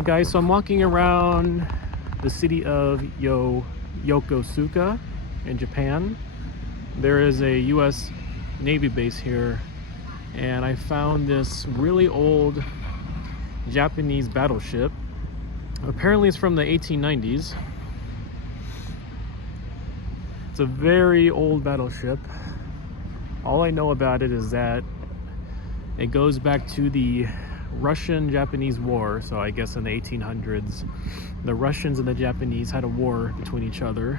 Alright guys, so I'm walking around the city of Yokosuka in Japan. There is a US Navy base here, and I found this really old Japanese battleship. Apparently it's from the 1890s. It's a very old battleship. All I know about it is that it goes back to the Russian-Japanese War. So I guess in the 1800s, the Russians and the Japanese had a war between each other.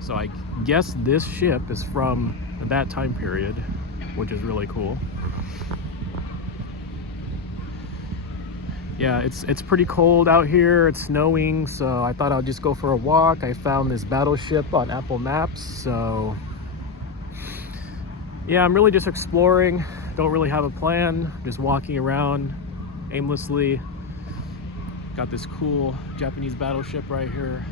So I guess this ship is from that time period, which is really cool. Yeah, it's pretty cold out here. It's snowing, so I thought I'd just go for a walk. I found this battleship on Apple Maps, so yeah, I'm really just exploring. Don't really have a plan, just walking around aimlessly. Got this cool Japanese battleship right here.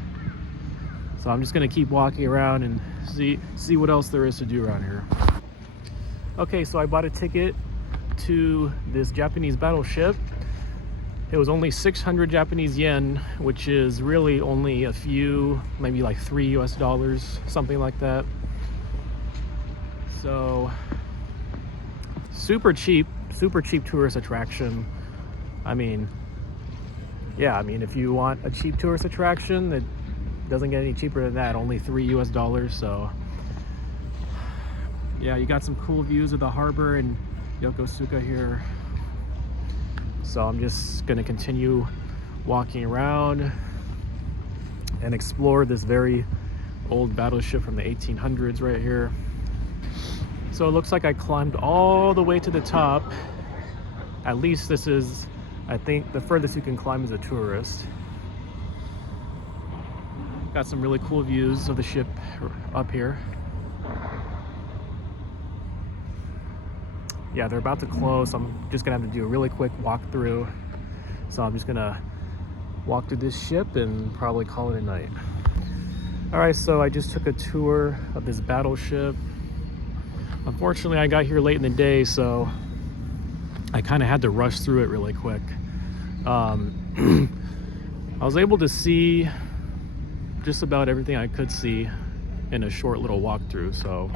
So I'm just gonna keep walking around and see what else there is to do around here. Okay, so I bought a ticket to this Japanese battleship. It was only 600 Japanese yen, which is really only a few, maybe like $3 US, something like that. So super cheap tourist attraction. I mean, yeah, I mean, if you want a cheap tourist attraction, it doesn't get any cheaper than that, only $3 US. So yeah, you got some cool views of the harbor in Yokosuka here. So I'm just gonna continue walking around and explore this very old battleship from the 1800s right here. So it looks like I climbed all the way to the top. At least this is, I think, the furthest you can climb as a tourist. Got some really cool views of the ship up here. Yeah, they're about to close. I'm just gonna have to do a really quick walkthrough. So I'm just gonna walk through this ship and probably call it a night. All right, so I just took a tour of this battleship. Unfortunately, I got here late in the day, so I kind of had to rush through it really quick. I was able to see just about everything I could see in a short little walkthrough, so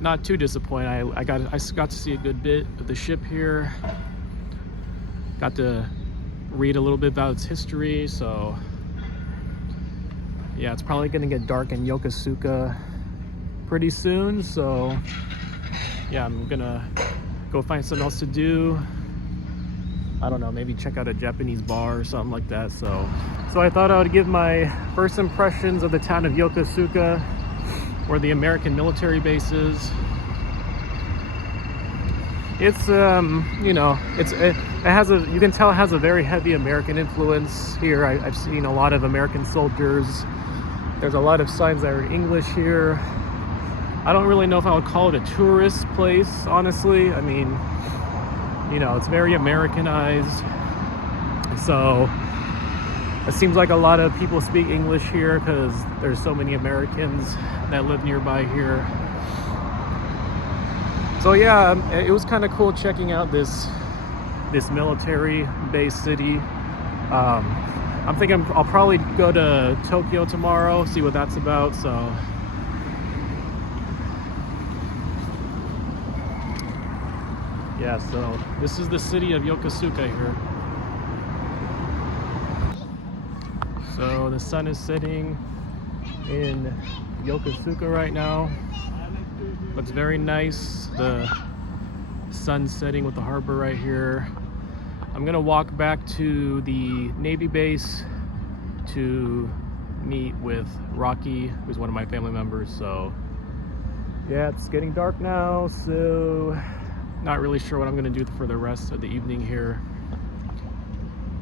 not too disappointed. I got to see a good bit of the ship here. Got to read a little bit about its history. So yeah, it's probably gonna get dark in Yokosuka pretty soon. So yeah, I'm gonna go find something else to do. I don't know, maybe check out a Japanese bar or something like that. So I thought I would give my first impressions of the town of Yokosuka, where the American military base is. It's you know, it has a, you can tell it has a very heavy American influence here. I've seen a lot of American soldiers. There's a lot of signs that are in English here. I don't really know if I would call it a tourist place, honestly. I mean, you know, it's very Americanized. So it seems like a lot of people speak English here because there's so many Americans that live nearby here. So yeah, it was kind of cool checking out this military base city. I'm thinking I'll probably go to Tokyo tomorrow, see what that's about. So yeah, so this is the city of Yokosuka here. So the sun is setting in Yokosuka right now. Looks very nice. The sun setting with the harbor right here. I'm gonna walk back to the Navy base to meet with Rocky, who's one of my family members. So yeah, it's getting dark now, so not really sure what I'm gonna do for the rest of the evening here.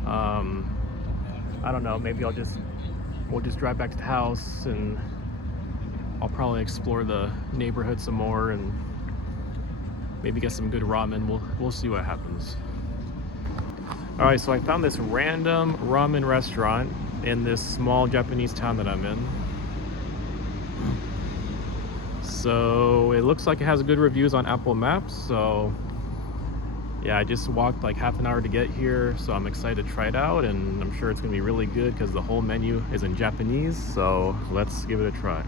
I don't know, maybe we'll just drive back to the house, and I'll probably explore the neighborhood some more and maybe get some good ramen. We'll see what happens. All right, so I found this random ramen restaurant in this small Japanese town that I'm in. So it looks like it has good reviews on Apple Maps. So yeah, I just walked like half an hour to get here, so I'm excited to try it out, and I'm sure it's gonna be really good because the whole menu is in Japanese, so let's give it a try.